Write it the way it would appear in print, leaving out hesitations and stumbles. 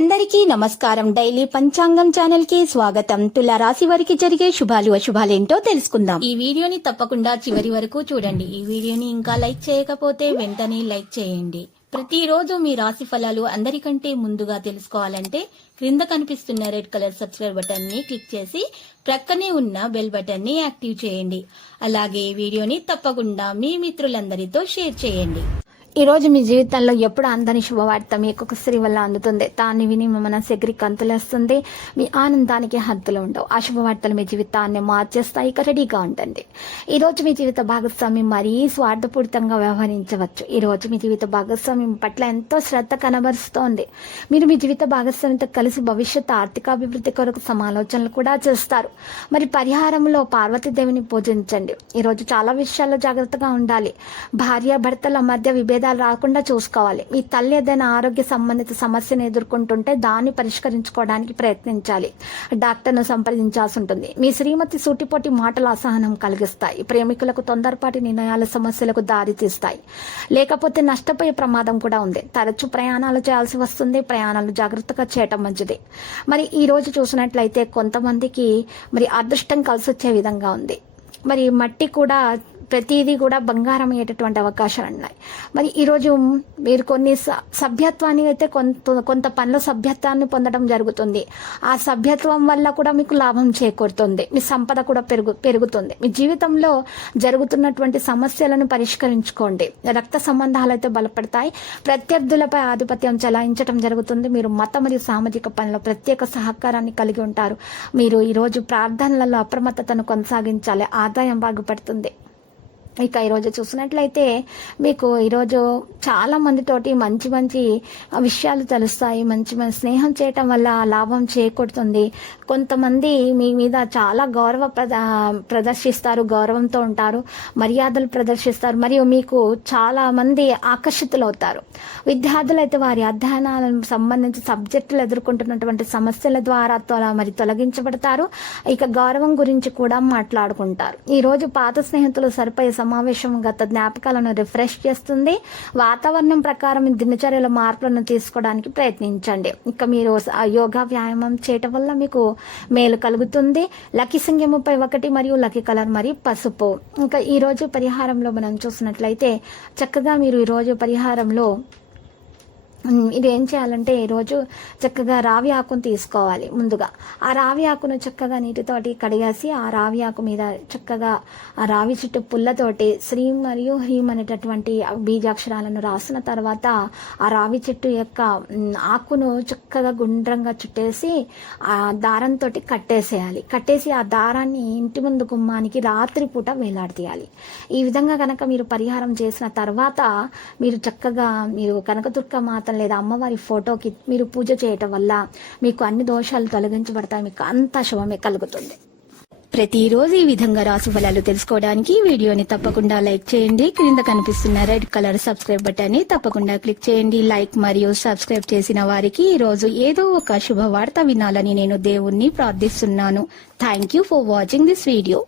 అందరికీ నమస్కారం. డైలీ పంచాంగం ఛానల్ కి స్వాగతం. తుల రాశి వారికి జరిగే శుభాలు అశుభాలేంటో తెలుసుకుందాం. ఈ వీడియోని తప్పకుండా చివరి వరకు చూడండి. ఈ వీడియోని ఇంకా లైక్ చేయకపోతే వెంటనే లైక్ చేయండి. ప్రతిరోజు మీ రాశి ఫలాలు అందరికంటే ముందుగా తెలుసుకోవాలంటే క్రింద కనిపిస్తున్న రెడ్ కలర్ సబ్స్క్రైబ్ బటన్ ని క్లిక్ చేసి ప్రక్కనే ఉన్న బెల్ బటన్ ని యాక్టివ్ చేయండి. అలాగే ఈ వీడియోని తప్పకుండా మీ మిత్రులందరితో షేర్ చేయండి. ఈ రోజు మీ జీవితంలో ఎప్పుడు అందని శుభవార్త మీకు ఒక స్త్రీ వల్ల అందుతుంది. దాన్ని విని మీ మనసు ఎగిరి కంతులేస్తుంది. మీ ఆనందానికి హద్దులు ఉండవు. ఆ శుభవార్తలు మీ జీవితాన్ని మార్చేస్తాయి. ఇక రెడీగా ఉంటుంది. ఈ రోజు మీ జీవిత భాగస్వామి మరీ స్వార్థపూరితంగా వ్యవహరించవచ్చు. ఈ రోజు మీ జీవిత భాగస్వామి పట్ల ఎంతో శ్రద్ధ కనబరుస్తోంది. మీరు మీ జీవిత భాగస్వామితో కలిసి భవిష్యత్ ఆర్థికాభివృద్ధి కొరకు సమాలోచనలు కూడా చేస్తారు. మరి పరిహారంలో పార్వతీదేవిని పూజించండి. ఈ రోజు చాలా విషయాల్లో జాగ్రత్తగా ఉండాలి. భార్యాభర్తల మధ్య విభేదాలు రాకుండా చూసుకోవాలి. మీ తల్లి ఏదైనా ఆరోగ్య సంబంధిత సమస్యను ఎదుర్కొంటుంటే దాన్ని పరిష్కరించుకోవడానికి ప్రయత్నించాలి. డాక్టర్ను సంప్రదించాల్సి ఉంటుంది. మీ శ్రీమతి సూటిపోటి మాటలు అసహనం కలిగిస్తాయి. ప్రేమికులకు తొందరపాటి నిర్ణయాల సమస్యలకు దారి తీస్తాయి. లేకపోతే నష్టపోయే ప్రమాదం కూడా ఉంది. తరచూ ప్రయాణాలు చేయాల్సి వస్తుంది. ప్రయాణాలు జాగ్రత్తగా చేయటం మంచిది. మరి ఈ రోజు చూసినట్లయితే కొంతమందికి మరి అదృష్టం కలిసి వచ్చే విధంగా ఉంది. మరి మట్టి కూడా ప్రతిదీ కూడా బంగారం అయ్యేటటువంటి అవకాశాలు ఉన్నాయి. మరి ఈరోజు మీరు కొన్ని సభ్యత్వాన్ని అయితే కొంత పనుల సభ్యత్వాన్ని పొందడం జరుగుతుంది. ఆ సభ్యత్వం వల్ల కూడా మీకు లాభం చేకూరుతుంది. మీ సంపద కూడా పెరుగుతుంది. మీ జీవితంలో జరుగుతున్నటువంటి సమస్యలను పరిష్కరించుకోండి. రక్త సంబంధాలు అయితే బలపడతాయి. ప్రత్యర్థులపై ఆధిపత్యం చెలాయించడం జరుగుతుంది. మీరు మత మరియు సామాజిక పనుల ప్రత్యేక సహకారాన్ని కలిగి ఉంటారు. మీరు ఈరోజు ప్రార్థనలలో అప్రమత్తతను కొనసాగించాలి. ఆదాయం బాగుపడుతుంది. ఇక ఈరోజు చూసినట్లయితే మీకు ఈరోజు చాలా మందితోటి మంచి మంచి విషయాలు తెలుస్తాయి. మంచి స్నేహం చేయటం వల్ల లాభం చేకూరుతుంది. కొంతమంది మీ మీద చాలా ప్రదర్శిస్తారు. గౌరవంతో ఉంటారు. మర్యాదలు ప్రదర్శిస్తారు. మరియు మీకు చాలా మంది ఆకర్షితులవుతారు. విద్యార్థులు అయితే వారి అధ్యయనాలకు సంబంధించి సబ్జెక్టులు ఎదుర్కొంటున్నటువంటి సమస్యల ద్వారా తొలగించబడతారు. ఇక గౌరవం గురించి కూడా మాట్లాడుకుంటారు. ఈరోజు పాత స్నేహితులు సరిపోయే సమావేశం గత జ్ఞాపకాలను రిఫ్రెష్ చేస్తుంది. వాతావరణం ప్రకారం దినచర్యల మార్పులను తీసుకోవడానికి ప్రయత్నించండి. ఇక మీరు యోగా వ్యాయామం చేయటం వల్ల మీకు మేలు కలుగుతుంది. లక్కీ సంఖ్య 31 మరియు లక్కీ కలర్ మరియు పసుపు. ఇంకా ఈ రోజు పరిహారంలో మనం చూసినట్లయితే చక్కగా మీరు ఈరోజు పరిహారంలో ఇది ఏం చేయాలంటే ఈరోజు చక్కగా రావి ఆకును తీసుకోవాలి. ముందుగా ఆ రావి ఆకును చక్కగా నీటితోటి కడిగేసి ఆ రావి ఆకు మీద చక్కగా ఆ రావి చుట్టూ పుల్లతోటి శ్రీం మరియు హ్రీం అనేటటువంటి బీజాక్షరాలను రాసిన తర్వాత ఆ రావి చెట్టు యొక్క ఆకును చక్కగా గుండ్రంగా చుట్టేసి ఆ దారంతో కట్టేసేయాలి. కట్టేసి ఆ దారాన్ని ఇంటి ముందు గుమ్మానికి రాత్రిపూట వేలాడదీయాలి. ఈ విధంగా కనుక మీరు పరిహారం చేసిన తర్వాత మీరు చక్కగా మీరు కనకదుర్గ మాత లేదా అమ్మవారి ఫోటోకి మీరు పూజ చేయటం వల్ల మీకు అన్ని దోషాలు తొలగించబడతాయి. మీకు అంత శుభమే కలుగుతుంది. ప్రతిరోజు ఈ విధంగా రాశి ఫలాలు తెలుసుకోవడానికి వీడియోని తప్పకుండా లైక్ చేయండి. క్రింద కనిపిస్తున్న రెడ్ కలర్ సబ్స్క్రైబ్ బటన్ ని తప్పకుండా క్లిక్ చేయండి. లైక్ మరియు సబ్స్క్రైబ్ చేసిన వారికి ఈ రోజు ఏదో ఒక శుభవార్త వినాలని నేను దేవుణ్ణి ప్రార్థిస్తున్నాను. Thank you for watching this video.